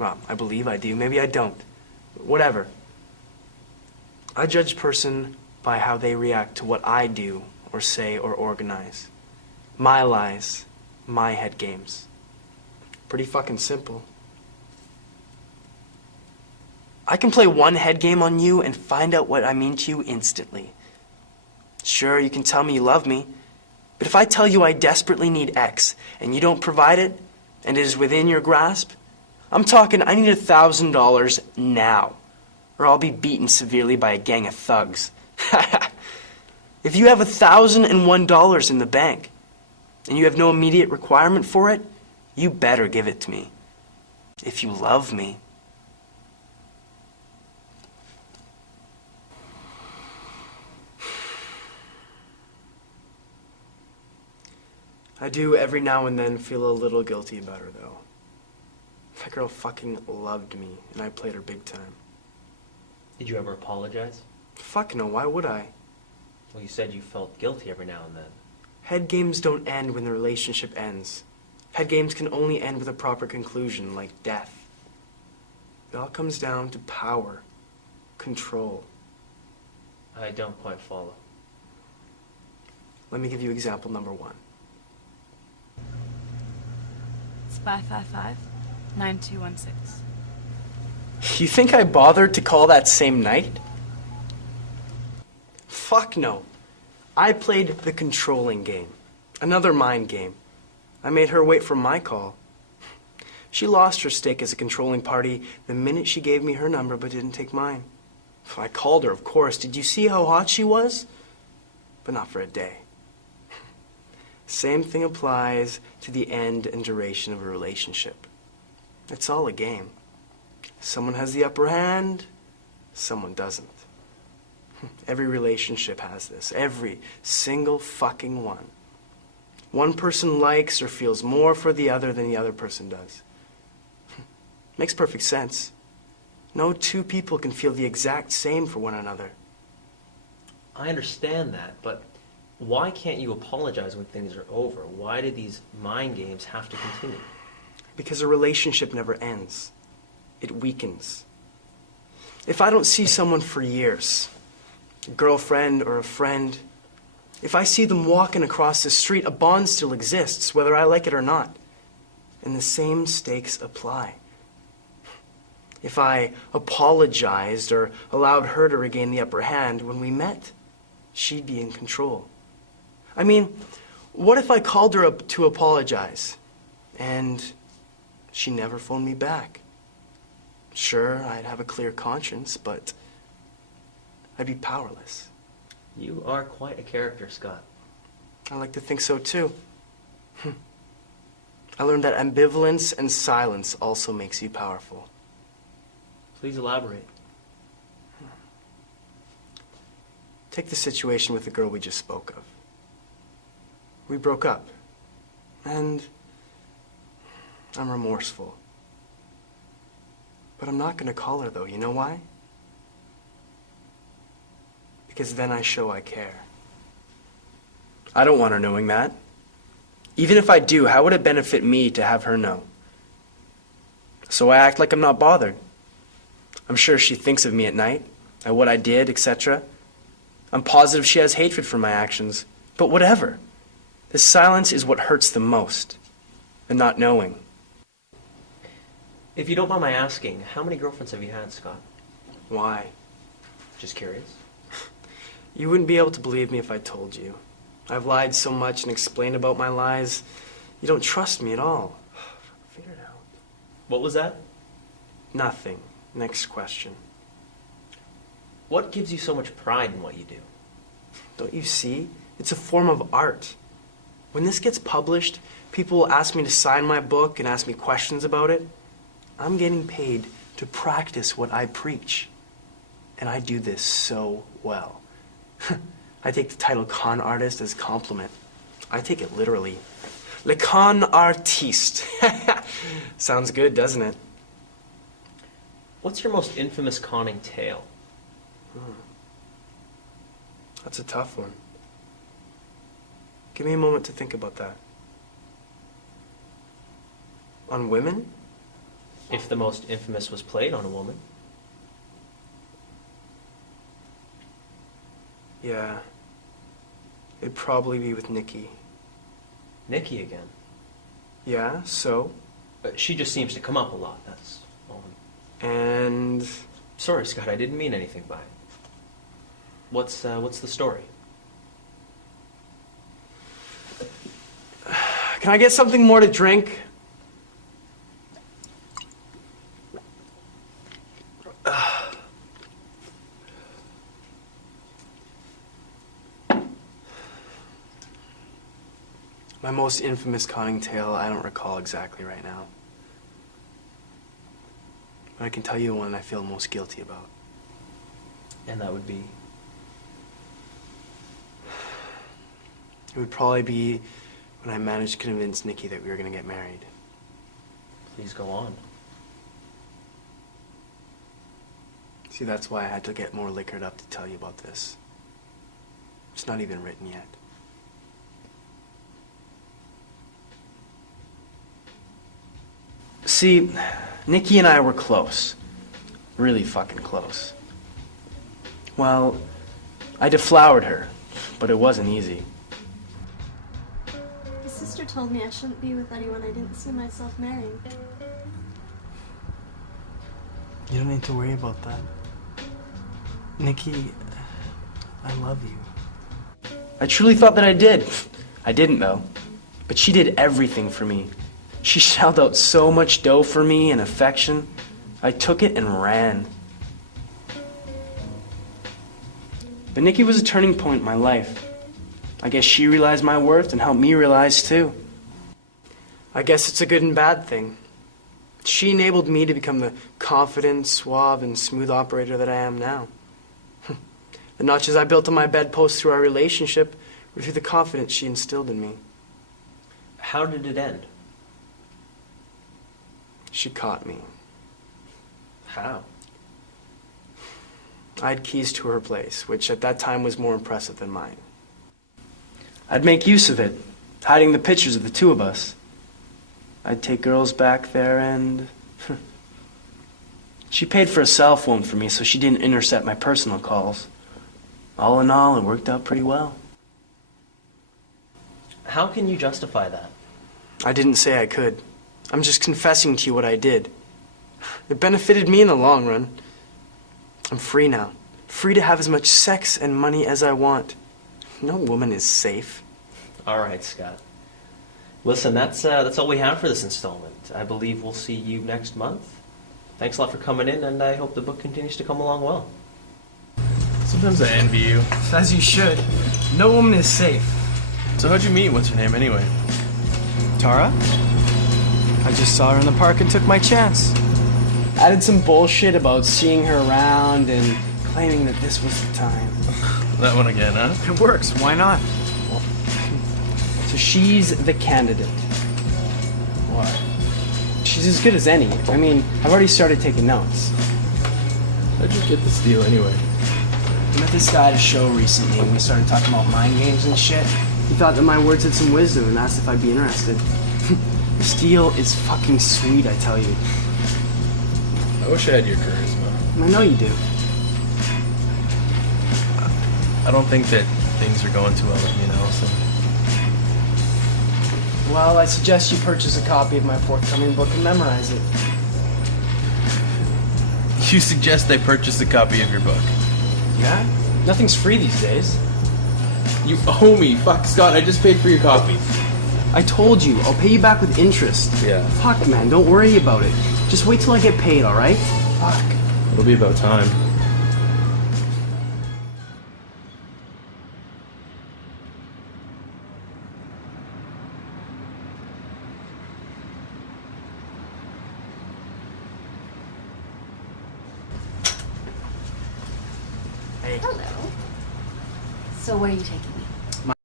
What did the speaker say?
Well, I believe I do. Maybe I don't. Whatever. I judge a person by how they react to what I do or say or organize. My lies, my head games. Pretty fucking simple. I can play one head game on you and find out what I mean to you instantly. Sure, you can tell me you love me, but if I tell you I desperately need X and you don't provide it, and it is within your grasp, I'm talking I need $1,000 now, or I'll be beaten severely by a gang of thugs. If you have $1,001 in the bank, and you have no immediate requirement for it, you better give it to me. If you love me. I do every now and then feel a little guilty about her, though. That girl fucking loved me, and I played her big time. Did you ever apologize? Fuck no, why would I? Well, you said you felt guilty every now and then. Head games don't end when the relationship ends. Head games can only end with a proper conclusion, like death. It all comes down to power, control. I don't quite follow. Let me give you example number 1. It's 555-9216. You think I bothered to call that same night? Fuck no. I played the controlling game. Another mind game. I made her wait for my call. She lost her stake as a controlling party the minute she gave me her number but didn't take mine. I called her, of course. Did you see how hot she was? But not for a day. Same thing applies to the end and duration of a relationship. It's all a game. Someone has the upper hand, someone doesn't. Every relationship has this. Every single fucking one. One person likes or feels more for the other than the other person does. Makes perfect sense. No two people can feel the exact same for one another. I understand that, but why can't you apologize when things are over? Why do these mind games have to continue? Because a relationship never ends. It weakens. If I don't see someone for years, a girlfriend or a friend, if I see them walking across the street, a bond still exists, whether I like it or not. And the same stakes apply. If I apologized or allowed her to regain the upper hand when we met, she'd be in control. I mean, what if I called her up to apologize and she never phoned me back? Sure, I'd have a clear conscience, but I'd be powerless. You are quite a character, Scott. I like to think so too. I learned that ambivalence and silence also makes you powerful. Please elaborate. Take the situation with the girl we just spoke of. We broke up, and I'm remorseful. But I'm not going to call her, though. You know why? Because then I show I care. I don't want her knowing that. Even if I do, how would it benefit me to have her know? So I act like I'm not bothered. I'm sure she thinks of me at night, at what I did, etc. I'm positive she has hatred for my actions. But whatever. The silence is what hurts the most. The not knowing. If you don't mind my asking, how many girlfriends have you had, Scott? Why? Just curious. You wouldn't be able to believe me if I told you. I've lied so much and explained about my lies. You don't trust me at all. Figure it out. What was that? Nothing. Next question. What gives you so much pride in what you do? Don't you see? It's a form of art. When this gets published, people will ask me to sign my book and ask me questions about it. I'm getting paid to practice what I preach. And I do this so well. I take the title con artist as a compliment. I take it literally. Le con artiste. Sounds good, doesn't it? What's your most infamous conning tale? That's a tough one. Give me a moment to think about that. On women? If the most infamous was played on a woman. Yeah. It'd probably be with Nikki. Nikki again. Yeah, so? She just seems to come up a lot, that's all. And... Sorry, Scott, I didn't mean anything by it. What's the story? Can I get something more to drink? My most infamous conning tale, I don't recall exactly right now. But I can tell you one I feel most guilty about. And that would be? It would probably be when I managed to convince Nikki that we were going to get married. Please go on. See, that's why I had to get more liquored up to tell you about this. It's not even written yet. See, Nikki and I were close. Really fucking close. Well, I deflowered her, but it wasn't easy. My sister told me I shouldn't be with anyone I didn't see myself marrying. You don't need to worry about that. Nikki, I love you. I truly thought that I did. I didn't, though. But she did everything for me. She shelled out so much dough for me and affection. I took it and ran. But Nikki was a turning point in my life. I guess she realized my worth and helped me realize too. I guess it's a good and bad thing. She enabled me to become the confident, suave, and smooth operator that I am now. The notches I built on my bedpost through our relationship were through the confidence she instilled in me. How did it end? She caught me. How? I had keys to her place, which at that time was more impressive than mine. I'd make use of it, hiding the pictures of the two of us. I'd take girls back there and... She paid for a cell phone for me so she didn't intercept my personal calls. All in all, it worked out pretty well. How can you justify that? I didn't say I could. I'm just confessing to you what I did. It benefited me in the long run. I'm free now. Free to have as much sex and money as I want. No woman is safe. All right, Scott. Listen, that's all we have for this installment. I believe we'll see you next month. Thanks a lot for coming in, and I hope the book continues to come along well. Sometimes I envy you. As you should. No woman is safe. So how'd you meet? What's her name anyway? Tara? I just saw her in the park and took my chance. Added some bullshit about seeing her around and claiming that this was the time. That one again, huh? It works. Why not? So she's the candidate. Why? She's as good as any. I mean, I've already started taking notes. How'd you get this deal anyway? I met this guy at a show recently and we started talking about mind games and shit. He thought that my words had some wisdom and asked if I'd be interested. This deal is fucking sweet, I tell you. I wish I had your charisma. I know you do. I don't think that things are going too well with me and Allison. Well, I suggest you purchase a copy of my forthcoming book and memorize it. You suggest I purchase a copy of your book? Yeah? Nothing's free these days. You owe me. Fuck, Scott, I just paid for your coffee. I told you, I'll pay you back with interest. Yeah. Fuck, man, don't worry about it. Just wait till I get paid, alright? Fuck. It'll be about time. Hey. Hello. So what are you taking